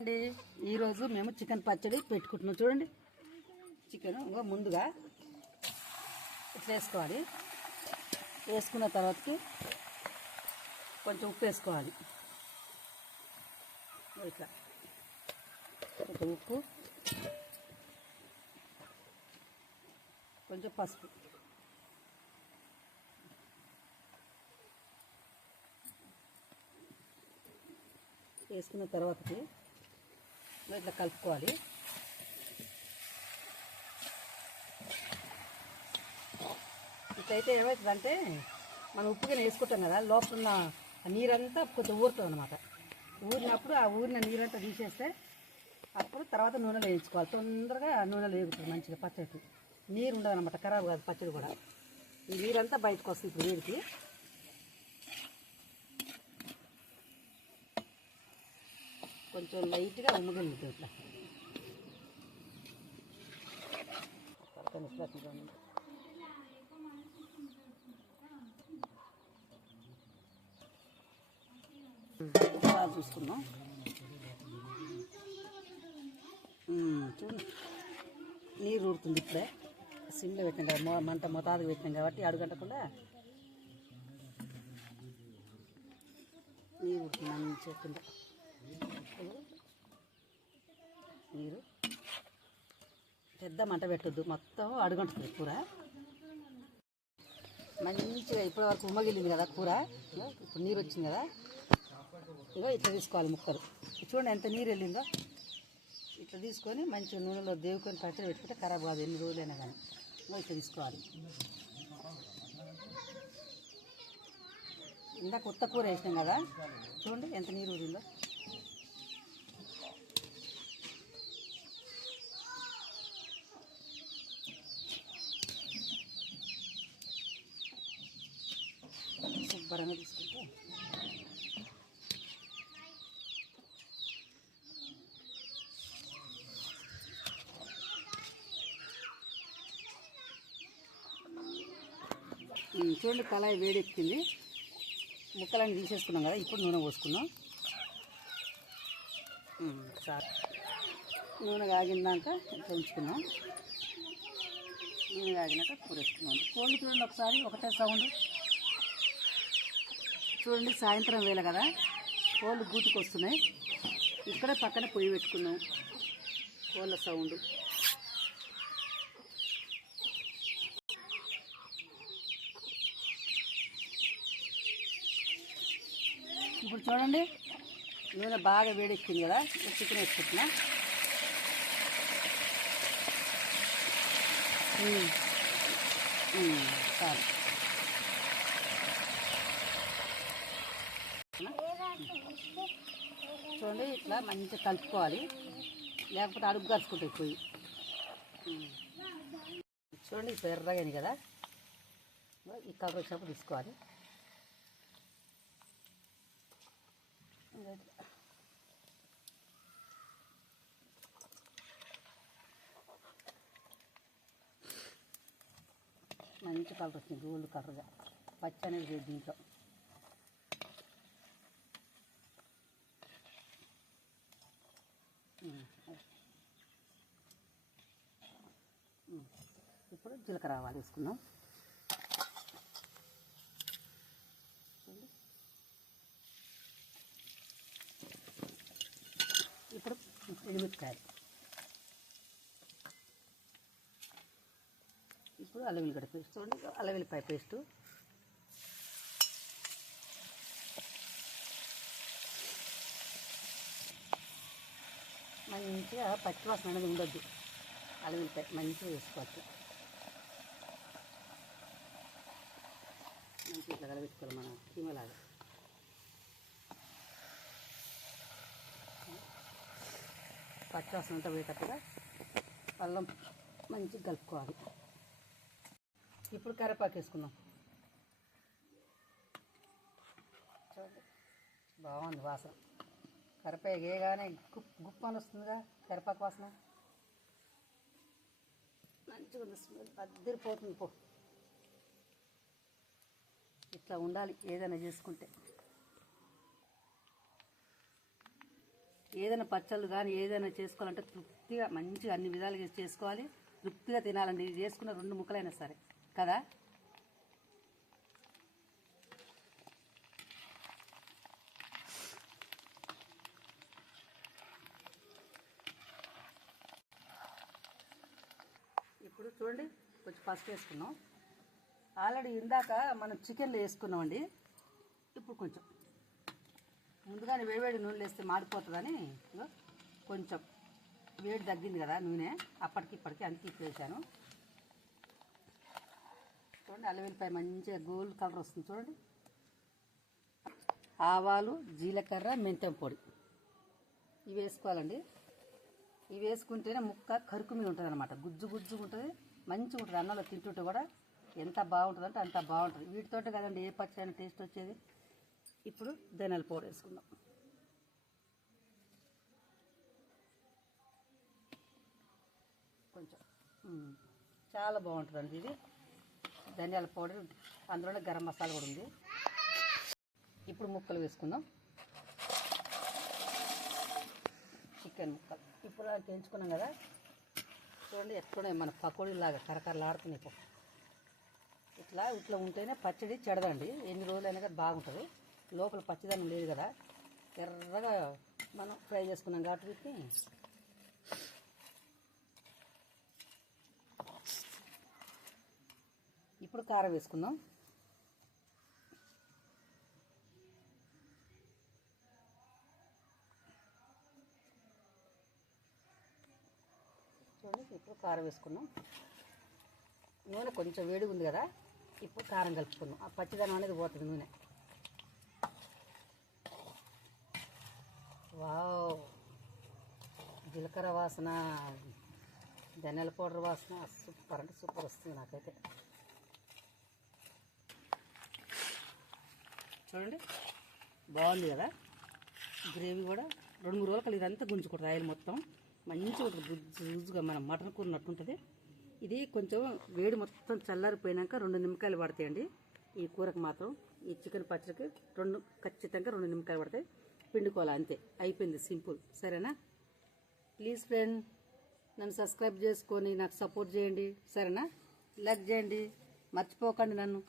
అండి ఈరోజు మేము చికెన్ పచ్చడి పెట్టుకుంటున్నాం. చూడండి, చికెన్ ముందుగా ఇట్లా వేసుకోవాలి. వేసుకున్న తర్వాతకి కొంచెం ఉప్పు వేసుకోవాలి. ఇట్లా కొంచెం ఉప్పు, కొంచెం పసుపు, వేసుకున్న తర్వాతకి ఇట్లా కలుపుకోవాలి. ఇట్లయితే ఏమవుతుందంటే మనం ఉప్పుగా వేసుకుంటాం కదా, లోపల ఉన్న నీరంతా కొంచెం ఊరుతుంది అనమాట. ఊరినప్పుడు ఆ ఊరిన నీరంతా తీసేస్తే అప్పుడు తర్వాత నూనెలో వేయించుకోవాలి. తొందరగా నూనెలో వేగుతుంది మంచిగా పచ్చడి. నీరు ఉండదు అనమాట, ఖరాబ్ కాదు పచ్చడి కూడా. ఈ నీరంతా బయటకు వస్తుంది ఇప్పుడు వేడికి. కొంచెం లైట్గా ఉమ్మగలుగుతుంది ఇట్లా. చూసుకున్నాం. చూడండి, నీరు ఊరుతుంది ఇప్పుడే. సిమ్లో పెట్టినాం కదా, మంట మొతాదుగా పెట్టినాం కాబట్టి అడుగంటకుండా నీరు ఊరుతుంది మంచిగా కింద. నీరు పెద్ద మంట పెట్టొద్దు, మొత్తం అడుగంటుతుంది కూర. మంచిగా ఇప్పటి వరకు ఉమ్మగిలింది కదా కూర. ఇప్పుడు నీరు వచ్చింది కదా, ఇగో ఇట్లా తీసుకోవాలి ముక్కలు. చూడండి ఎంత నీరు వెళ్ళిందో. ఇట్లా తీసుకొని మంచిగా నూనెలో దేవుకొని పచ్చడి పెట్టుకుంటే ఖరాబ్ కాదు ఎన్ని రోజులైనా కానీ. ఇట్లా తీసుకోవాలి. ఇందాక కొత్త కూర వేసినాం కదా, చూడండి ఎంత నీరు ఊరిందో. శుభ్రంగా తీసుకుంటే చూడండి, కళాయి వేడెక్కింది. ముక్కలన్నీ తీసేసుకున్నాం కదా, ఇప్పుడు నూనె పోసుకున్నాం. నూనె కాగిందాక ఇట్లా ఉంచుకున్నాం. నూనె కాగినాక కూర వేసుకున్నాం. కోళ్ళు చూడండి ఒకసారి ఒకటే సౌండ్. చూడండి, సాయంత్రం వేళ కదా, కోళ్ళు గూటికి వస్తున్నాయి. ఇక్కడే పక్కన పొయ్యి పెట్టుకున్నాం. కోళ్ళ సౌండ్. ఇప్పుడు చూడండి, నూనె బాగా వేడెక్కింది కదా, చికెన్ వేసుకుంటున్నా. చాలు. చూడండి, ఇట్లా మంచిగా కలుపుకోవాలి, లేకపోతే అడుగు కలుసుకుంటాయి పోయి. చూడండి, ఇప్పుడు ఎర్రగాని కదా, ఈ కలర్ వచ్చినప్పుడు తీసుకోవాలి. మంచి కలర్ వచ్చింది, గోల్డ్ కలర్గా. పచ్చి అనేది లేదు దీంట్లో. ఇప్పుడు జీలకర్ర ఆవాలు వేసుకున్నాం. ఇప్పుడు ఎండుమిరపకాయలు. ఇప్పుడు అల్లం వెల్లిగడ్డ పేస్ట్. చూడండి, అల్లం వెల్లిపాయ పేస్టు. మంచిగా పచ్చివాసన అనేది ఉండొద్దు. అల్లం వెల్లిపాయ మంచిగా వేసుకోవచ్చు. మంచిగా ఇట్లా కలబెట్టుకోవాలి మనం కీమలాగా. పచ్చివాసన అంతా పోయేటట్టుగా అల్లం మంచిగా కలుపుకోవాలి. ఇప్పుడు కరివేపాకు వేసుకుందాం. చూడండి, బాగుంది వాసన. కరివేపాకు వేయగానే గుప్పు అని వస్తుందిగా కరివేపాకు వాసన. మంచిగా ఉంది, స్మెల్ అద్దరిపోతుంది. పో, ఇట్లా ఉండాలి ఏదైనా చేసుకుంటే. ఏదైనా పచ్చళ్ళు కానీ ఏదైనా చేసుకోవాలంటే తృప్తిగా మంచిగా అన్ని విధాలుగా చేసుకోవాలి, తృప్తిగా తినాలండి. ఇది చేసుకున్న 2 ముక్కలైనా సరే కదా. ఇప్పుడు చూడండి, కొంచెం పసుపు వేసుకున్నాం. ఆల్రెడీ ఇందాక మనం చికెన్లో వేసుకున్నామండి. ఇప్పుడు కొంచెం ముందుగానే వేడివేడి నూనెలు వేస్తే మాడిపోతుందని కొంచెం వేడి తగ్గింది కదా నూనె, అప్పటికి ఇప్పటికి అంత వేసాను. చూడండి, అల్లం వెల్లిపాయ మంచిగా గోల్డ్ కలర్ వస్తుంది చూడండి. ఆవాలు, జీలకర్ర, మెంతం పొడి ఇవి వేసుకోవాలండి. ఇవి వేసుకుంటేనే ముక్క కరుకు మీద ఉంటుంది అనమాట, గుజ్జు గుజ్జుగా ఉంటుంది, మంచిగా ఉంటుంది. అన్నంలో తింటుంటే కూడా ఎంత బాగుంటుంది అంటే అంత బాగుంటుంది. వీటితోటి కదండి ఏ పచ్చడి టేస్ట్ వచ్చేది. ఇప్పుడు ధనియాల పౌడర్ వేసుకుందాం. కొంచెం చాలా బాగుంటుందండి ఇది ధనియాల పౌడర్. అందులోనే గరం మసాలా కూడా ఉంది. ఇప్పుడు ముక్కలు వేసుకుందాం. చికెన్ ముక్కలు ఇప్పుడు తెంచుకున్నాం కదా. చూడండి ఎట్లున్నాయి మన పకోడీలాగా కరకరలాడుతున్నాయి. ఇట్లా ఉంటేనే పచ్చడి చెడదండి, ఎన్ని రోజులైనా కదా బాగుంటుంది. లోపల పచ్చిదనం లేదు కదా, ఎర్రగా మనం ఫ్రై చేసుకున్నాం కాబట్టి వీటిని ఇప్పుడు కారం వేసుకుందాం. చూడండి, ఇప్పుడు కారం వేసుకున్నాం. నూనె కొంచెం వేడిగా ఉంది కదా, ఇప్పుడు కారం కలుపుకున్నాం. ఆ పచ్చిదనం అనేది పోతుంది నూనె. వావ్, జీలకర్ర వాసన, ధనియాల పౌడర్ వాసన సూపర్ అంటే సూపర్ వస్తుంది నాకైతే. చూడండి బాగుంది కదా. గ్రేవీ కూడా 2-3 రోజులు కలిగి ఇదంతా గుంజుకుంటుంది. ఆయిల్ మొత్తం మంచిగా ఉంటుంది, గుజ్జుగా మనం మటన్ కూర నట్టుంటుంది. ఇది కొంచెం వేడి మొత్తం చల్లారిపోయినాక 2 నిమ్మకాయలు పడతాయండి ఈ కూరకు మాత్రం. ఈ చికెన్ పచ్చడికి ఖచ్చితంగా 2 నిమ్మకాయలు పడతాయి. పిండుకోవాలి అంతే, అయిపోయింది, సింపుల్. సరేనా? ప్లీజ్ ఫ్రెండ్, నన్ను సబ్స్క్రైబ్ చేసుకొని నాకు సపోర్ట్ చేయండి. సరేనా? లైక్ చేయండి, మర్చిపోకండి నన్ను.